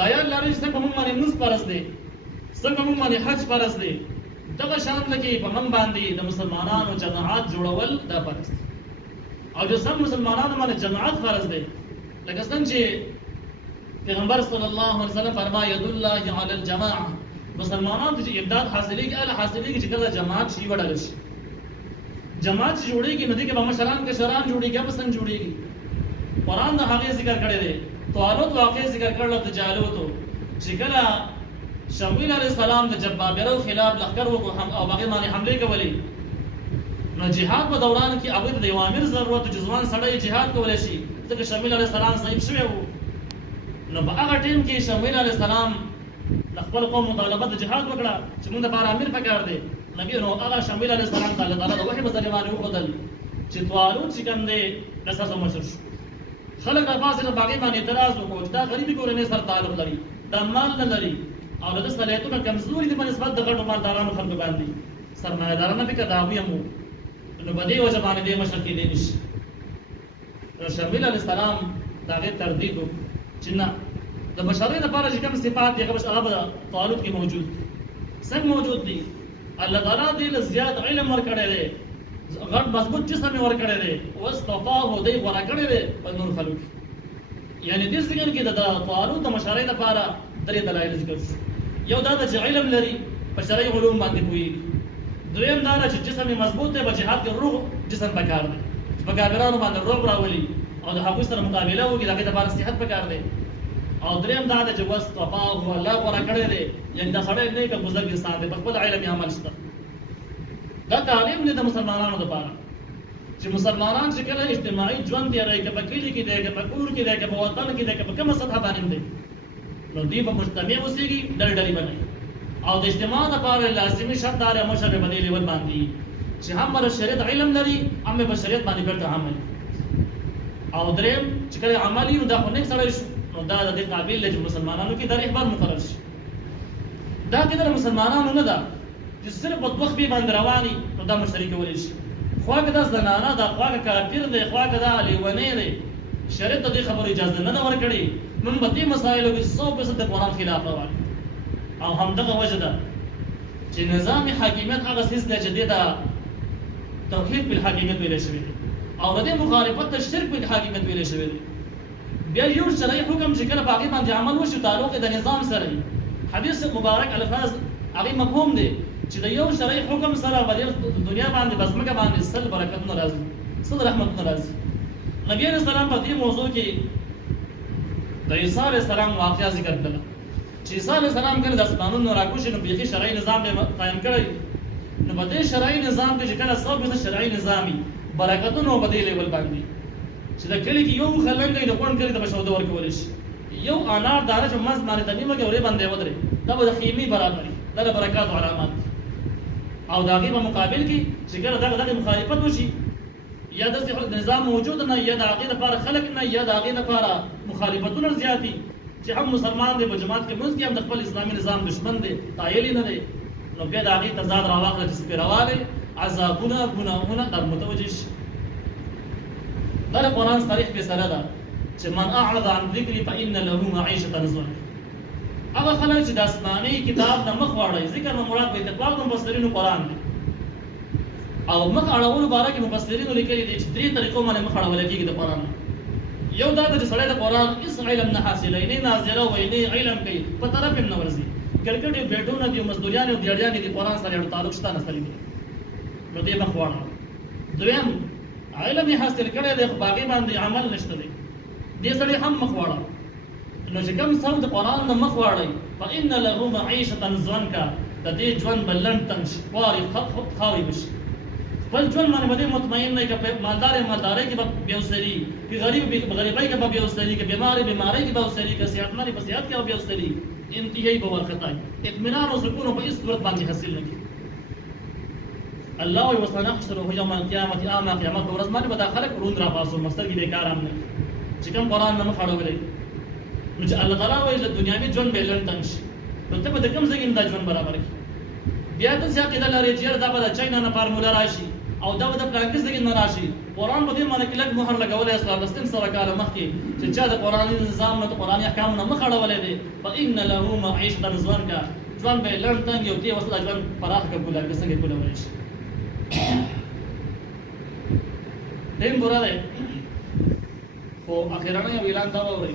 دا یاد لرئ چې څنګه په موږ باندې لمونځ فرض دی، څنګه په موږ باندې حج فرض دی، دغه شان لکه په موږ باندې د مسلمانانو جماعت جوړول دا فرض دی. او چې سم مسلمانانو باندې جماعت فرض دی، لکه څنګه چې پیغمبر صلی الله علیه وسلم فرمایي ید الله علی الجماعه، مسلمانانو ته چې امداد حاصلېږي هغه حاصلېږي چې کله جماعت شي وډل شي. جماعت چې جوړېږي نو دې کې به مشران کشران جوړېږي، هغه څنګه جوړېږي؟ قرآن د هغې ذکر کړی دی، طالوت واقع ذکر کړل د جالوتو چې کله شمویل علیه السلام د جبابرو خلاف لښکر وکړو او هغې باندې حملې کولې، نو جهاد په دوران کې هغوی ته د یو امیر ضرورت و چې ځوان سړی جهاد کولی شي، ځکه شمویل علیه السلام ضعیف شوی و. نو په هغه ټیم کې شمویل علیه السلام د خپل قوم مطالبه د جهاد وکړه چې موږ دپاره امیر پکار دی. نبي نو هغه شمویل علیه السلام ته الله تعالی د وحي په ذریعه باندې وښودل چې طالوت چې کوم دی د ستاسو مشر شو. خلک راپاسې د هغې باندې اعتراض وکړو چې دا غریبي کورنۍ سره تعلق لري، دا مال نه لري او د ده صلاحیتونه کمزوري دي په نسبت د غټو مالدارانو خلکو باندې، سرمایه‌داران نه فکر د هغوی هم وو، نو په دې وجه باندې دې مشر کېدی نه شي. نو شمویل علیه السلام د هغې تردید وکړو چې نه، د بشرۍ لپاره چې کوم صفات دي هغه به طالوت کې موجود دي. څنګه موجود دي؟ الله تعالی دې له زیات علم ورکړی دی، غټ مضبوط جسم یې ورکړی دی، واصطفاه دی غوره کړی دی په نور خلکو کې. یعنې دې ذکر کې د طالوت د مشرۍ لپاره درې دلایل ذکر شو. یو دا ده چې علم لري، په شرعي علوم باندې پوهېږي. دویم دا ده چې جسم یې مضبوط دی، په جهاد کې روغ جسم پکار دی چې په کافرانو باندې روغ راولي او د هغوی سره مقابله وکړي، د هغې لپاره صحت پکار دی. او دریم دا ده چې واصطفاه الله غوره کړی دی، یعنې دا سړی نیک او بزرګ انسان دی، په خپل علم یې عمل شته. دا تعلیم دی د مسلمانانو لپاره چې مسلمانان چې کله اجتماعي ژوند تېروي، که په کلي کې دی، که په کور کې دی، که په وطن کې دی، که په کومه سطحه باندې دی، نو دوی به مجتمع اوسېږي، ډلې ډلې به نه وي. او د اجتماع لپاره لازمي شرط دا دی مشر به په دې لیول باندې چې هم به د شریعت علم لري، هم به په شریعت باندې بېرته عمل. او دریم چې کله عمل وي نو دا خو نیک سړی شو، نو دا د دې قابل دی چې مسلمانانو کې دا رهبر مقرر شي. دا کېدل د مسلمانانو نه ده چې صرف په دوه خپې باندې رواني، نو دا مشري کولی شي. خوا که دا زنانه ده، خوا که کافر دی، خوا که دا لیونی دی، شریعت ته دې خبرو اجازه نه ده ورکړې. نن په دې مسایلو کې 100% د قرآن خلاف روان، او همدغه وجه ده چې نظام حاکمیت هغه څیز دی چې دې ته توحید بالحاکمیت ویلی شوی دی، او د دې مخالفت ته شرک بالحاکمیت ویلی شوی دی. بیا یو شرعي حکم چې کله په هغې باندې عمل وشي، تعلق د نظام سره وي. حدیث مبارک الفاظ هغې مفهوم دی چې د یو شرعي حکم سره په دنیا باندې په ځمکه باندې سل برکتونه راځي، سل رحمتونه راځي. نبي علیه السلام په دې موضوع کې د عیسی علیه السلام واقعه ذکر کړله چې عیسی علیه السلام کله د اسمانونو راکوشي، نو بیخي شرعي نظام یې قایم کړی. نو په دې شرعي نظام کې چې کله 100% شرعي نظام وي، برکتونه په دې لیول باندې چې د کلي کې یو خلنګی د غونډ کلي ته به شوده ورکولی شي، یو انار دانه چې منځ باندې ته نیمه کې ورې باندې ودرې، دا به د خیمې برابر وي، دا د برکاتو علامات. او د هغې په مقابل کې چې کله دغه مخالفت وشي، یا داسې نظام موجود نه، یا د هغې لپاره خلک نه، یا د هغې لپاره مخالفتونه زیات دي چې هم مسلمان دی، په جماعت کې لمونځ کوي، هم د خپل اسلامي نظام دشمن دی، قایل یې نه دی، نو بیا د هغې تضاد راواخله چې سپېروالی، عذابونه، ګناهونه در متوجه شي. دا د قرآن صریح فیصله ده چې من اعرض عن ذکري فإن له معیشة ضنکا. هغه خلک چې د آسماني کتاب نه مخ واړوي، ذکر نه مراد په اتفاق د مفسرینو قرآن دی. او مخ اړولو باره کې مفسرینو لیکلي دي چې 3 طریقو باندې مخ اړولی کېږي د قرآن. یو دا ده چې سړی د قرآن هېڅ علم نه حاصلوي، نه ناظره وایي، نه علم کوي، په طرف یې نه ورځي، کرکټ یې بیټونه دي، مزدوریان یې دیاړیانې دي، قرآن سره یو تعلق شته نه سړي دي، نو دې مخ واړوه. دویم علم یې حاصل کړی دی، خو په هغې باندې عمل نشته دی، دې سړی هم مخ واړوه. نو چې کوم څوک د قرآن نه مخ واړوي، فإن له معیشة ضنکا، د دې ژوند به لنډ تنګ شي، خواري خاوي به شي. خپل ژوند باندې به دې مطمئن دی، که مالدار یې مالدارۍ کې به بېوسري، که غریب په غریبۍ کې به بېوسري، که بیمار یې بیمارۍ کې به بېوسري، که صحتمند یې په صحت کې به بېوسري، انتهایي به وارخطا وي. اطمینان او سکون په هېڅ صورت باندې حاصل نه کړي. الله وایي وسنحشره یوم القیامة اعمى، قیامت په ورځ باندې به دا خلک روند راپاڅو، سترګې بېکاره هم نه چې کوم قرآن نه مخ اړولی. نو چې الله تعالی وایي د دنیاوي ژوند به یې لنډ تنګ شي، نو ته به د کوم ځای کې دا ژوند برابر کړي؟ بیا داسې عقیده لرې چې یاره دا به د چاینا نه فارموله راشي، او دا به د پلانکس کې نه راشي قرآن په دې باندې کې لږ مهر لګولې اسلام لستین سره کاله مخکې چې چا د قرآني نظام نه قرآني احکام نه مخ اړولې دي فإن له معيشة ضنكا ځوان به لړ تنګ یو تی وسله ځوان پراخ کولای کې څنګه کولای شي دیم برا ده خو اخیرانه یو اعلان دا وایي